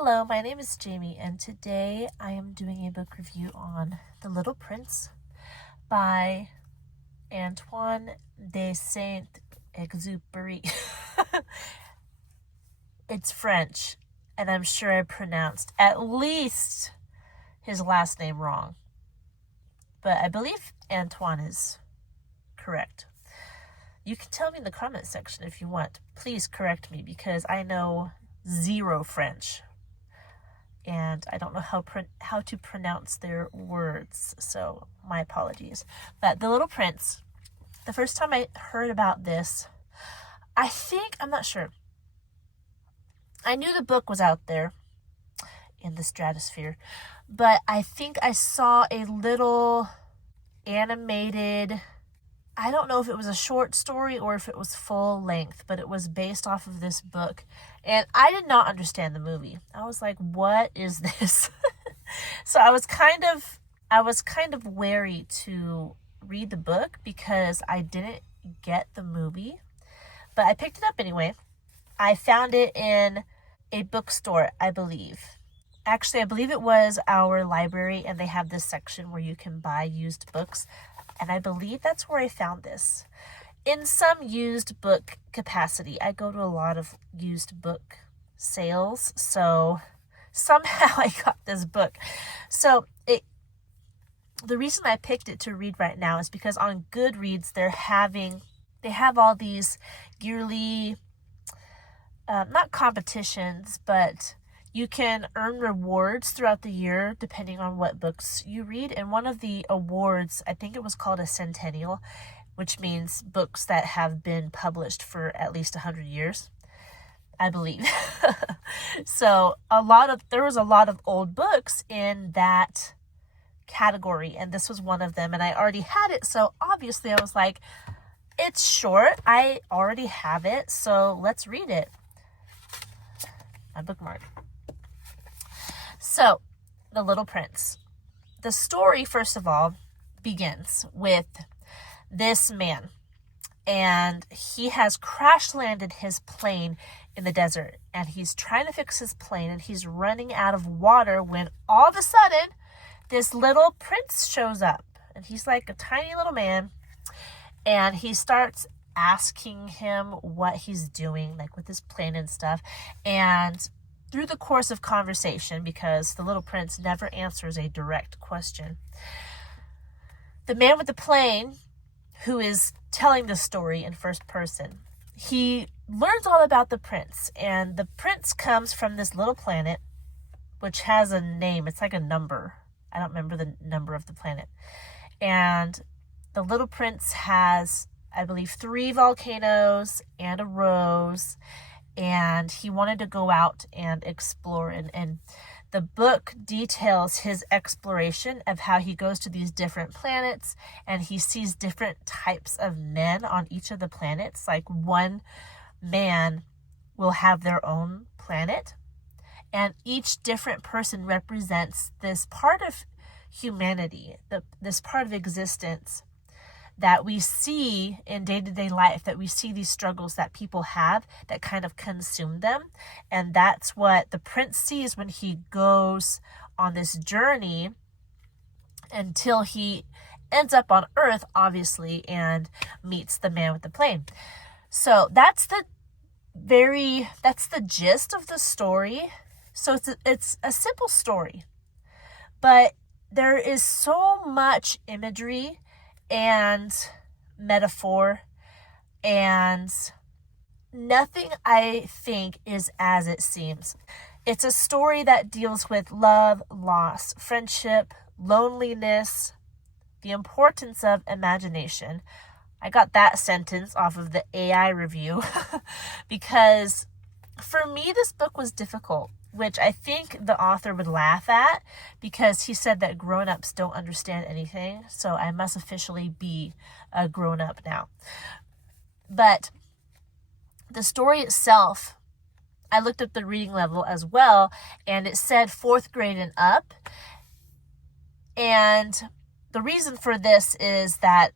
Hello, my name is Jamie, and today I am doing a book review on The Little Prince by Antoine de Saint-Exupéry. It's French, and I'm sure I pronounced at least his last name wrong. But I believe Antoine is correct. You can tell me in the comment section if you want. Please correct me because I know zero French. And I don't know how to pronounce their words, so my apologies. But The Little Prince, the first time I heard about this, I'm not sure. I knew the book was out there in the stratosphere, but I think I saw a little animated, I don't know if it was a short story or if it was full length, but it was based off of this book. And I did not understand the movie. I was like, what is this? So I was kind of wary to read the book because I didn't get the movie. But I picked it up anyway. I found it in a bookstore, I believe. Actually, I believe it was our library, and they have this section where you can buy used books. And I believe that's where I found this. In some used book capacity, I go to a lot of used book sales, so somehow I got this book. So the reason I picked it to read right now is because on Goodreads they have all these yearly, not competitions, but you can earn rewards throughout the year depending on what books you read. And one of the awards, I think it was called a centennial, which means books that have been published for at least 100 years, I believe. So there was a lot of old books in that category, and this was one of them, and I already had it. So obviously I was like, it's short. I already have it, so let's read it. My bookmark. So, The Little Prince. The story, first of all, begins with this man, and he has crash landed his plane in the desert, and he's trying to fix his plane, and he's running out of water when all of a sudden this little prince shows up, and he's like a tiny little man, and he starts asking him what he's doing, like with his plane and stuff. And through the course of conversation, because the little prince never answers a direct question, the man with the plane, who is telling the story in first person, he learns all about the prince. And the prince comes from this little planet, which has a name. It's like a number. I don't remember the number of the planet. And the little prince has, I believe, 3 volcanoes and a rose. And he wanted to go out and explore. And the book details his exploration of how he goes to these different planets, and he sees different types of men on each of the planets. Like one man will have their own planet, and each different person represents this part of humanity, this part of existence that we see in day-to-day life, that we see these struggles that people have that kind of consume them. And that's what the prince sees when he goes on this journey until he ends up on Earth, obviously, and meets the man with the plane. So that's the gist of the story. So it's a simple story, but there is so much imagery and metaphor, and nothing, I think, is as it seems. It's a story that deals with love, loss, friendship, loneliness, the importance of imagination. I got that sentence off of the AI review because for me, this book was difficult, which I think the author would laugh at because he said that grown-ups don't understand anything. So I must officially be a grown-up now. But the story itself, I looked up the reading level as well, and it said 4th grade and up. And the reason for this is that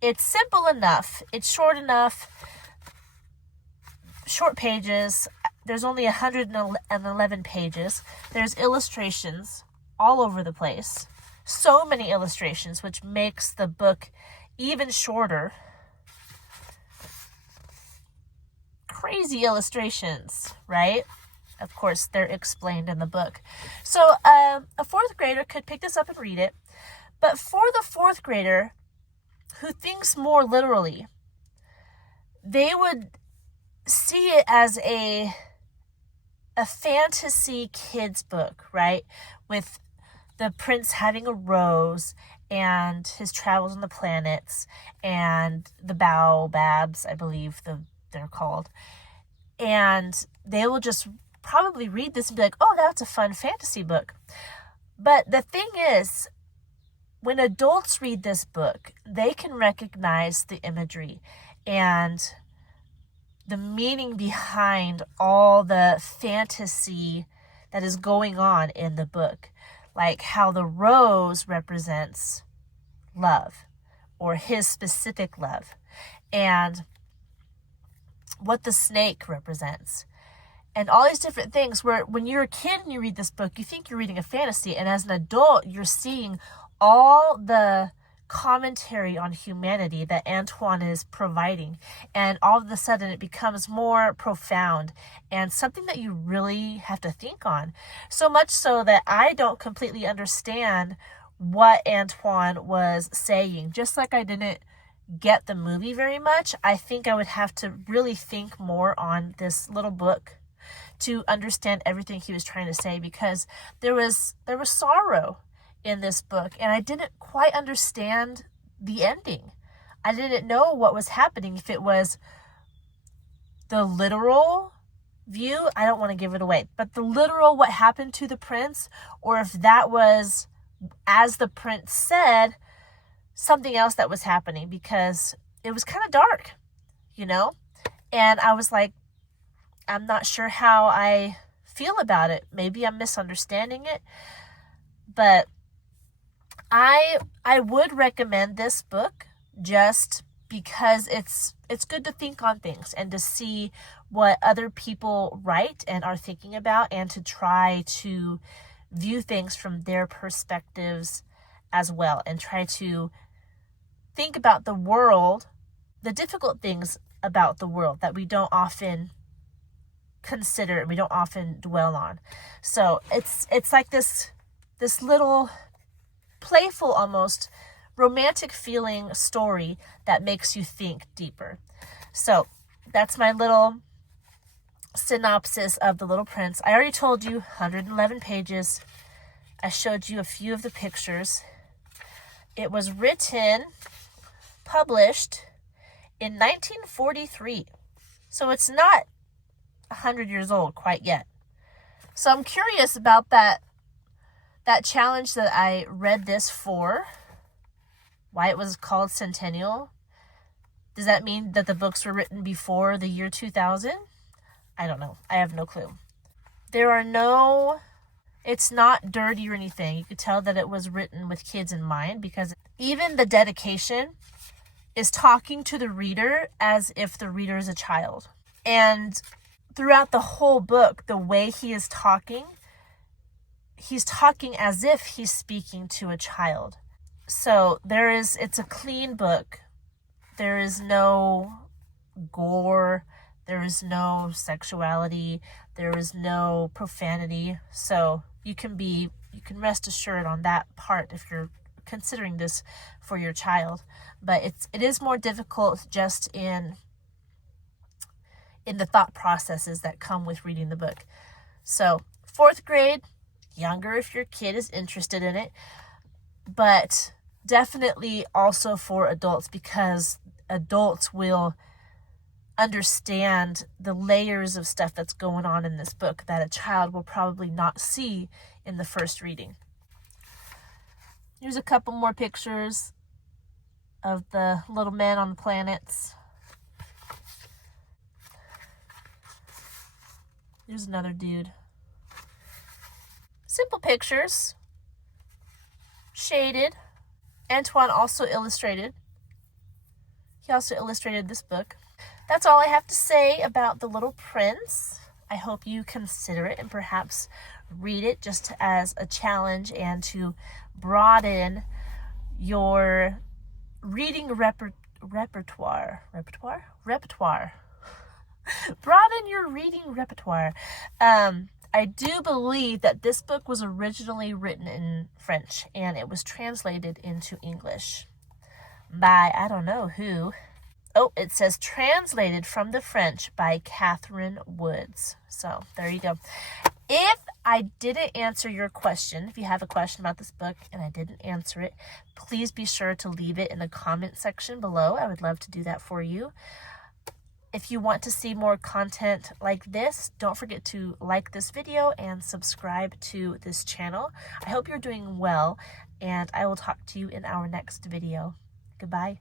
it's simple enough. It's short enough. Short pages. there's only 111 pages. There's illustrations all over the place. So many illustrations, which makes the book even shorter. Crazy illustrations, right? Of course, they're explained in the book. So a fourth grader could pick this up and read it. But for the fourth grader who thinks more literally, they would see it as a fantasy kids book, right? With the prince having a rose and his travels on the planets and the baobabs, I believe they're called. And they will just probably read this and be like, oh, that's a fun fantasy book. But the thing is, when adults read this book, they can recognize the imagery and the meaning behind all the fantasy that is going on in the book. Like how the rose represents love, or his specific love, and what the snake represents, and all these different things where when you're a kid and you read this book, you think you're reading a fantasy, and as an adult, you're seeing all the commentary on humanity that Antoine is providing, and all of a sudden it becomes more profound and something that you really have to think on. So much so that I don't completely understand what Antoine was saying. Just like I didn't get the movie very much, I think I would have to really think more on this little book to understand everything he was trying to say, because there was sorrow in this book, and I didn't quite understand the ending. I didn't know what was happening, if it was the literal view, I don't want to give it away, but the literal what happened to the prince, or if that was, as the prince said, something else that was happening, because it was kind of dark, and I was like, I'm not sure how I feel about it. Maybe I'm misunderstanding it, but I would recommend this book just because it's good to think on things and to see what other people write and are thinking about, and to try to view things from their perspectives as well, and try to think about the world, the difficult things about the world that we don't often consider and we don't often dwell on. So it's like this little playful, almost romantic feeling story that makes you think deeper. So that's my little synopsis of The Little Prince. I already told you 111 pages. I showed you a few of the pictures. It was published in 1943. So it's not 100 years old quite yet. So I'm curious about that challenge that I read this for, why it was called Centennial. Does that mean that the books were written before the year 2000? I don't know. I have no clue. It's not dirty or anything. You could tell that it was written with kids in mind, because even the dedication is talking to the reader as if the reader is a child. And throughout the whole book, the way he is talking, he's talking as if he's speaking to a child. So it's a clean book. There is no gore. There is no sexuality. There is no profanity. So you can rest assured on that part if you're considering this for your child. But it is more difficult just in the thought processes that come with reading the book. So 4th grade, younger if your kid is interested in it, but definitely also for adults, because adults will understand the layers of stuff that's going on in this book that a child will probably not see in the first reading. Here's a couple more pictures of the little men on the planets. Here's another dude. Simple pictures, shaded. Antoine also illustrated. He also illustrated this book. That's all I have to say about The Little Prince. I hope you consider it and perhaps read it just as a challenge and to broaden your reading repertoire. Broaden your reading repertoire. I do believe that this book was originally written in French and it was translated into English by, I don't know who. Oh, it says translated from the French by Catherine Woods. So there you go. If I didn't answer your question, if you have a question about this book and I didn't answer it, please be sure to leave it in the comment section below. I would love to do that for you. If you want to see more content like this, don't forget to like this video and subscribe to this channel. I hope you're doing well, and I will talk to you in our next video. Goodbye.